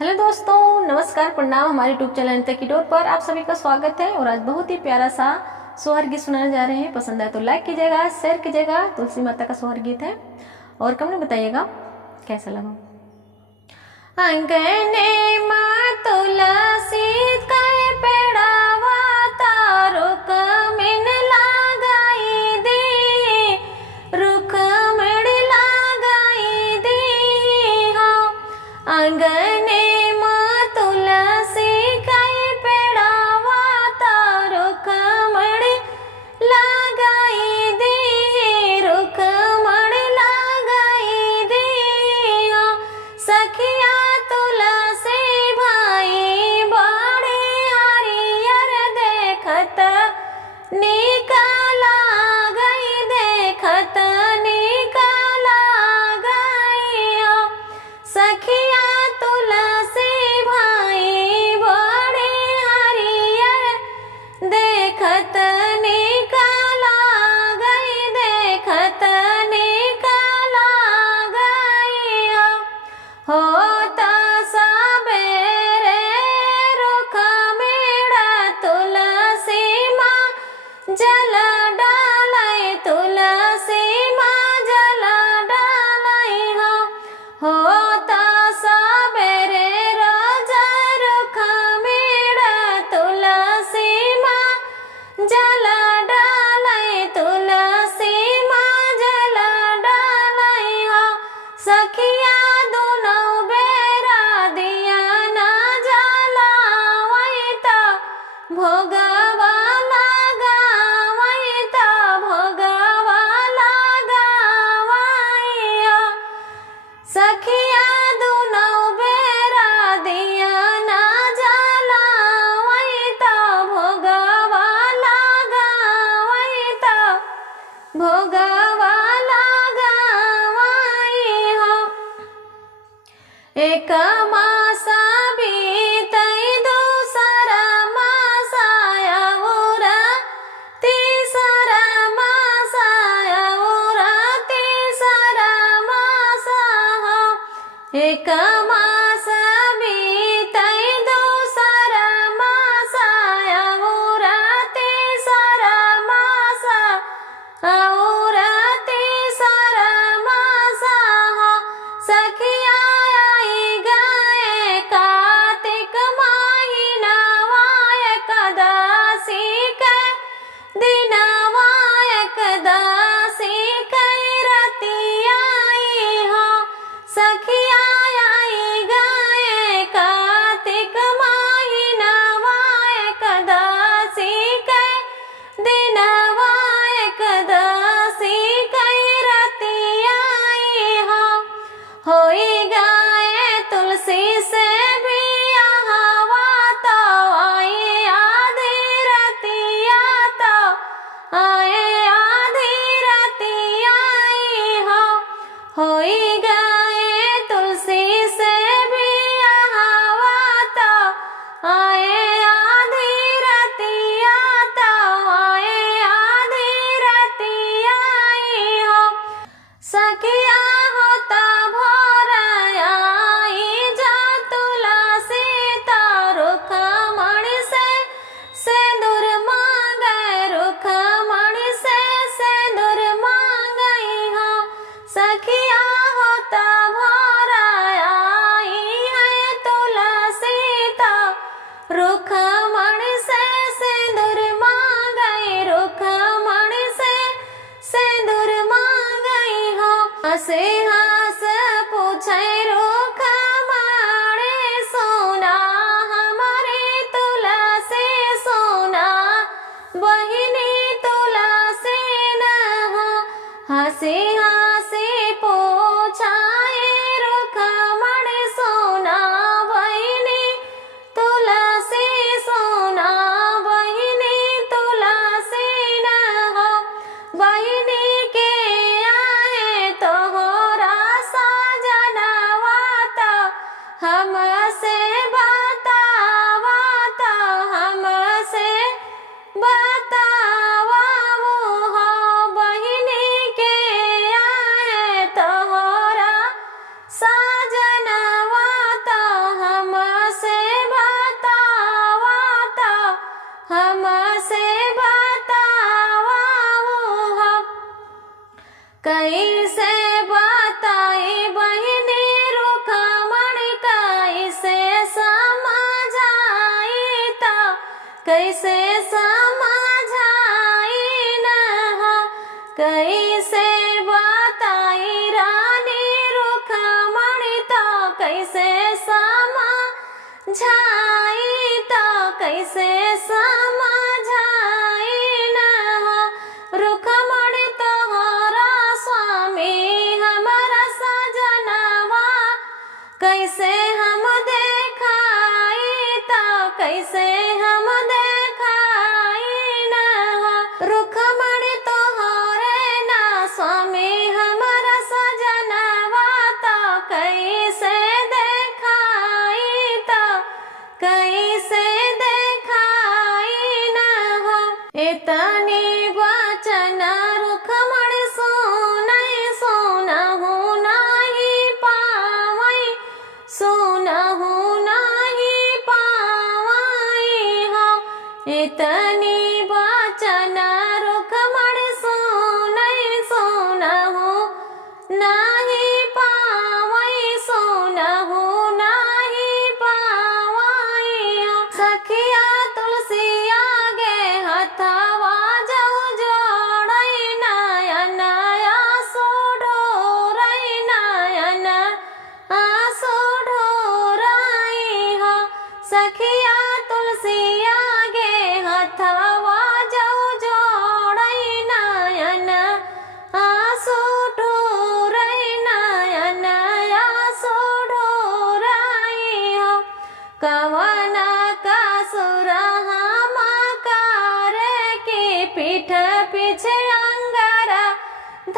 Hello दोस्तों, नमस्कार, प्रणाम। हमारे यूट्यूब चैनल नृत्य की डोर पर आप सभी का स्वागत है। और आज बहुत ही प्यारा सा सोहर गीत सुनाने जा रहे हैं। पसंद आए तो लाइक कीजिएगा, शेयर कीजिएगा। तुलसी माता का सोहर गीत है और कमेंट बताइएगा कैसा लगा। अंगने माँ तुलसी कई पेड़ावा तारो कमिन लगाई दी, रुख मिड़ लगाई दी हो। अंगने जल डालई तुलसी माँ जल डालई हो ता सबेरे रोजा रुख मेड़ तुलसी माँ जल डालई तुलसी माँ जल डालई हो। सखिया दोनों बेरा दिया ना जलावई ता भोगवा सखिया दोनों बेरा दिया ना जलावई ता भोगवा लगावई ता भोगवा लगावई हो। एक मासा बीतई दूसरा मासा आउरा तीसरा मासा आउरा तीसरा मासा हो। एक मास बीतई दूसरा मासा आउरा तीसरा मासा आउरा तीसरा मासा हो। सखिया आई गाए कार्तिक महीनावा एकदशी के दिनवा एकदशी के रतिया आई हो। सखिया आई गाए कार्तिक महीनावा एकदशी के दिनवा एकदशी के रतिया आई हो। होई गाए तुलसी से भी हवा तो आए आधी रतिया तो आए आधी रतिया आई हो। होई गाए तुलसी से भी हवा तो आए आधी रतिया तो आए आधी रतिया आई हो। सखिया होता भोर आई जा तुलसी ता रुख मणि से सिंदूर मांगे रुख मणि से सिंदूर मांगई हो। सखिया होता भोर आई है तुलसी ता रुख मणि से सिंदूर मांगई रुख मणि से सिंदूर मांगई हो। हंसे हंस पूछे रुख मणि सोना हमारी तुलसी सोना बहिनी तुलसी न हो। हंसी हंसी पूछाए रुख मणि सोना बहिनी तुलसी सोना बहिनी तुलसी न हो। बहिनी के आए तो होरा साजनवा तो हमसे बतावा तो हमसे बतावा हो। बहिनी के आए तो कैसे बताई बहिनी रुक्मणी कैसे समझाई तो कैसे समझाई न हो कैसे बताई रानी रुक्मणी तो कैसे समझाई तो कैसे समझाई न हो रुक्मणी तोहरा स्वामी हमारा सजनवा कैसे हम देखाई तो कैसे हम देखाई न हो रुक्मणी तोहरे ना स्वामी हमारा सजनवा तो कैसे देखाई तो कैसे देखाई न हो इतनी वचन रुक्मणी सुनई सुनहु नहीं पावई सुनहु नहीं पावई हो इतनी वचन रुक्मणी सुनई सुनहु नहीं पावई सुनहु नहीं पावई हो सखिया तुलसी आगे हथवा जहु जोड़ई नयन आंसू ढोरई नयन आंसू ढोरई हो सखिया तुलसी आगे हथवा जहु जोड़ई नयन आंसू ढोरई नयन आंसू ढोरई हो कवन कसुर हम करे की पीठ पीछे अंगारा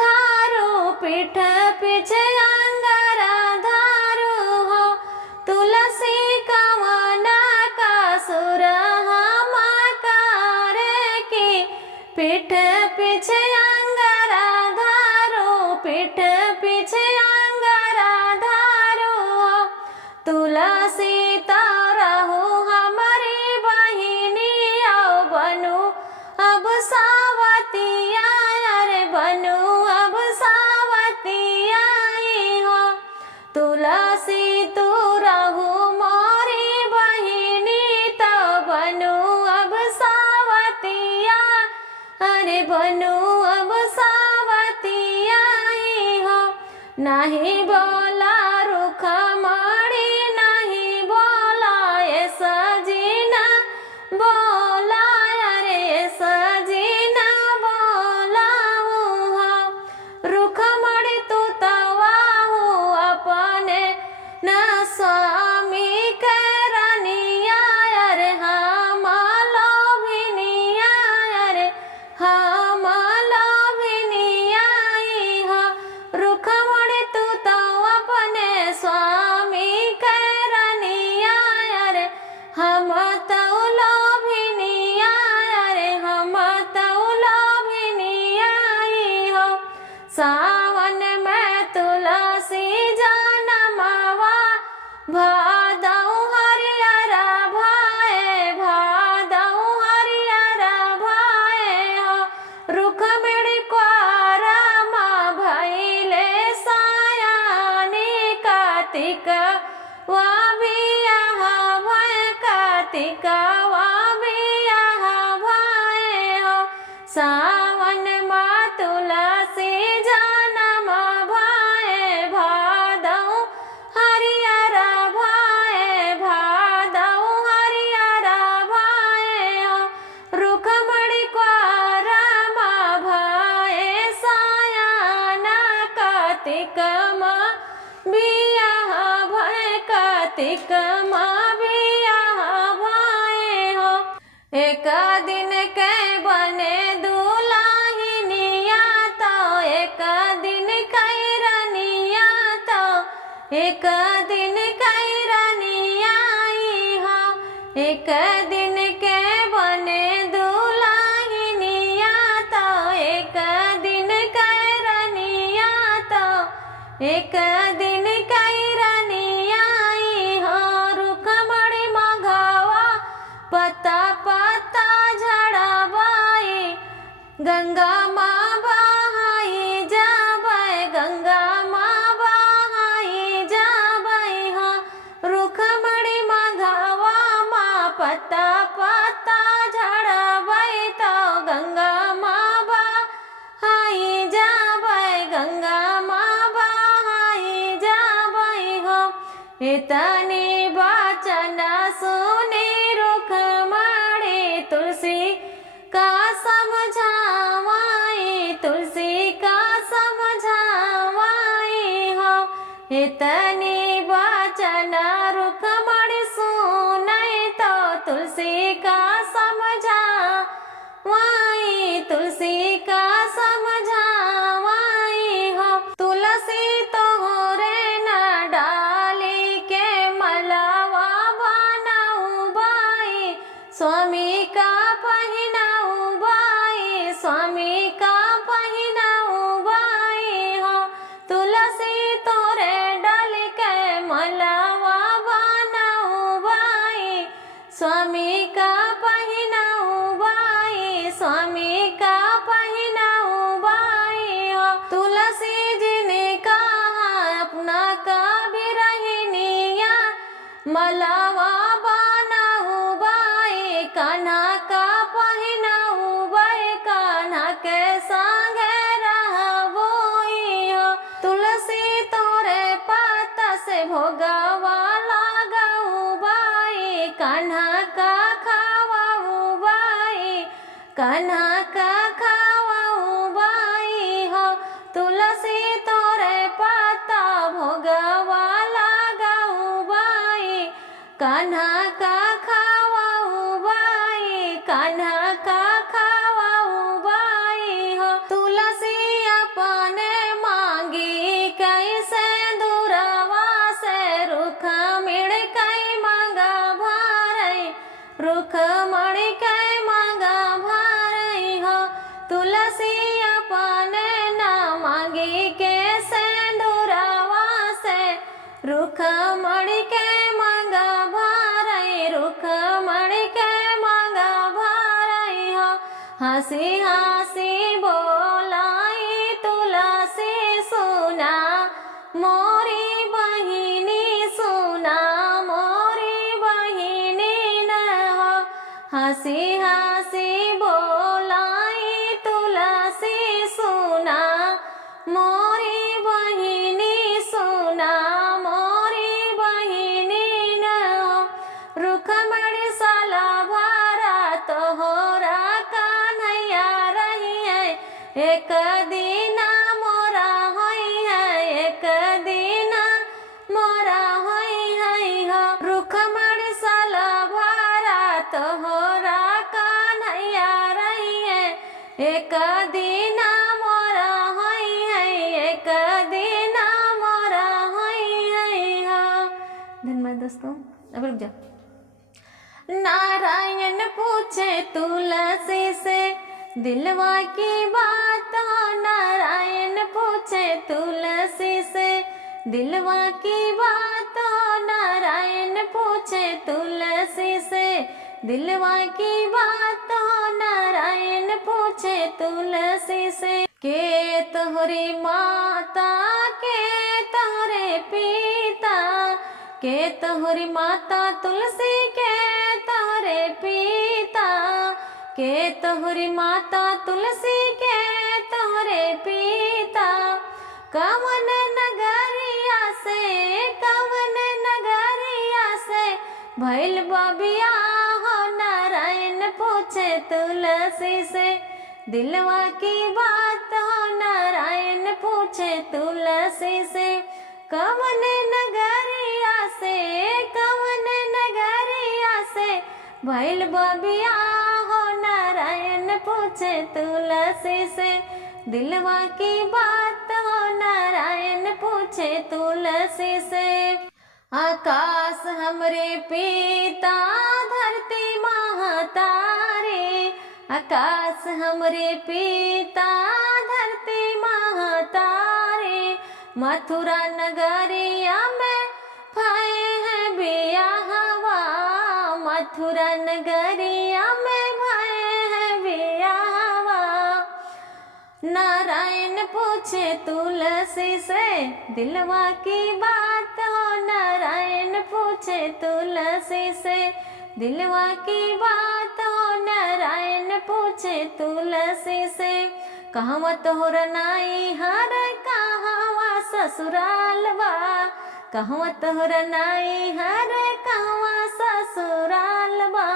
धारू पीठ पीछे अंगारा धारू हो तुलसी कवन कसुर हम करे की पीठ पीछे अंगारा धारू पीठ पीछे अंगारा धारू हो तुलसी तारहु हमारी बहिनी आओ बनू अब सावतिया अरे बनू अब सावतिया हो तुलसी तू रहू मोरी बहिनी तो बनू अब सावतिया अरे बनू अब सावतिया हो नहीं बोला रुक्मणी नहीं बोला ये सजीना बोला अरे ये सजीना बोला हो रुक्मणी तू तवाहू अपने न स्वामी के रनिया अरे हम लोभिनिया अरे हम लोभिनिया हो रुक्मणी तू तो अपने स्वामी के रनिया अरे हम तो लोभिनिया अरे हम तो लोभिनिया हो सावन में तुलसी जनमवा भादौ हरिहरा भाए भादौ हरिहरा भाए हो रुक्मणी क्वारम भइले सायानी कार्तिक वा बियाह भय कार्तिक वा बियाह भय हो सावन मा तुलसी जनम भाए भादौ हरिहरा भाए भादौ हरिहरा भाए हो रुक्मणी क्वारम भाए सायाना कार्तिक मा बियाह भय कार्तिक मा बियाह भय हो एक दिन के बने दुलाहिनिया तो एक दिन कैरनिया तो एक दिन कैरनिया हो एक दिन के बने दुलाहिनिया तो एक दिन कैरनिया तो एक दिन कैरनिया हो रुक्मणी मघवा पता पता झड़बाई गंगा माँ बहाई जाबे इतने वचन सुने रुक्मणी तुलसी का समझावाई, तुलसी का समझावाई हो। इतने वचन रुक्मणी सुने तो तुलसी का समझावाई, तुलसी का समझावाई हो। तुलसी तोहरे न डाली के मलवा बनाऊ बाई, स्वामी का पहिनाऊ बाई, स्वामी का पहिनाऊ बाई हो। तुलसी तोरे डाल के मलवा बनाऊ बाई, स्वामी का पहिनाऊ बाई, स्वामी का पहिनाऊ बाई हो। तुलसी जी ने कहा अपना कभी रहनिया मलवा बनाऊ बाई, कान्हा का पहिनाऊ बाई, कान्हा के संगे रहबोई हो। तुलसी तोरे पाता से भोगवा लगाऊ बाई, कान्हा का खावाऊ बाई, कान्हा का खावाऊ बाई हो। तुलसी तोरे पाता भोगवा लगाऊ बाई, कान्हा का खावाऊ बाई, कान्हा का खावाऊ बाई हो। तुलसी अपने मांगी कैसे दूरवा से रुक्मणी कई मांगा भारई, रुक्मणी कई मांगा भारई हो। तुलसी अपने न मांगी कैसे दूरवा से रुक्मणी के मांगा भारई, रुक्मणी के मांगा भारई हो। हंसी हंसी बोलाई तुलसी सुना मोरी बहिनी, सुना मोरी बहिनी न हो। हंसी हंसी बोलाई तुलसी सुना मोरी बहिनी, सुना मोरी बहिनी न हो। रुक्मणी साला भारा तोहरा कन्हैया रही है, एक दिन मोरा होई है, एक दिन मोरा होई है हो। रुक्मणी साला भारा तोहरा कन्हैया रही है, एक दिन मोरा होई है, एक दिन मोरा होई है हो। धन्यवाद दोस्तों। अब रुक जा। नारायण पूछे तुलसी से दिलवा की बात हो, नारायण पूछे तुलसी से दिलवा की बात हो, नारायण पूछे तुलसी से दिलवा की बात हो, नारायण पूछे तुलसी से। के तोहरी माता के तोहरे पिता, के तोहरी माता तुलसी के तोहरे पिता, के तोहरी माता तुलसी के तोहरे पिता। कवन नगरिया से, कवन नगरिया से भइल बबिया हो, नारायण पूछे तुलसी से दिलवा की बात हो, नारायण पूछे तुलसी से। कवन नगरिया से, कवन नगरिया से भइल बबिया हो, नारायण पूछे तुलसी से दिलवा की बात हो, नारायण पूछे तुलसी से। आकाश हमरे पिता धरती महतारी, आकाश हमरे पिता धरती महतारी। मथुरा नगरिया में भय है बियाहवा, मथुरा नगरिया में भय है बियाहवा। नारायण पूछे तुलसी से दिलवा की बात हो, नारायण पूछे तुलसी से दिलवा की बात हो, नारायण पूछे तुलसी से। कहवा तोहर नाई हर कहवा ससुरालवा, कहवा तोहरा नाई हर कहवा ससुराल बा।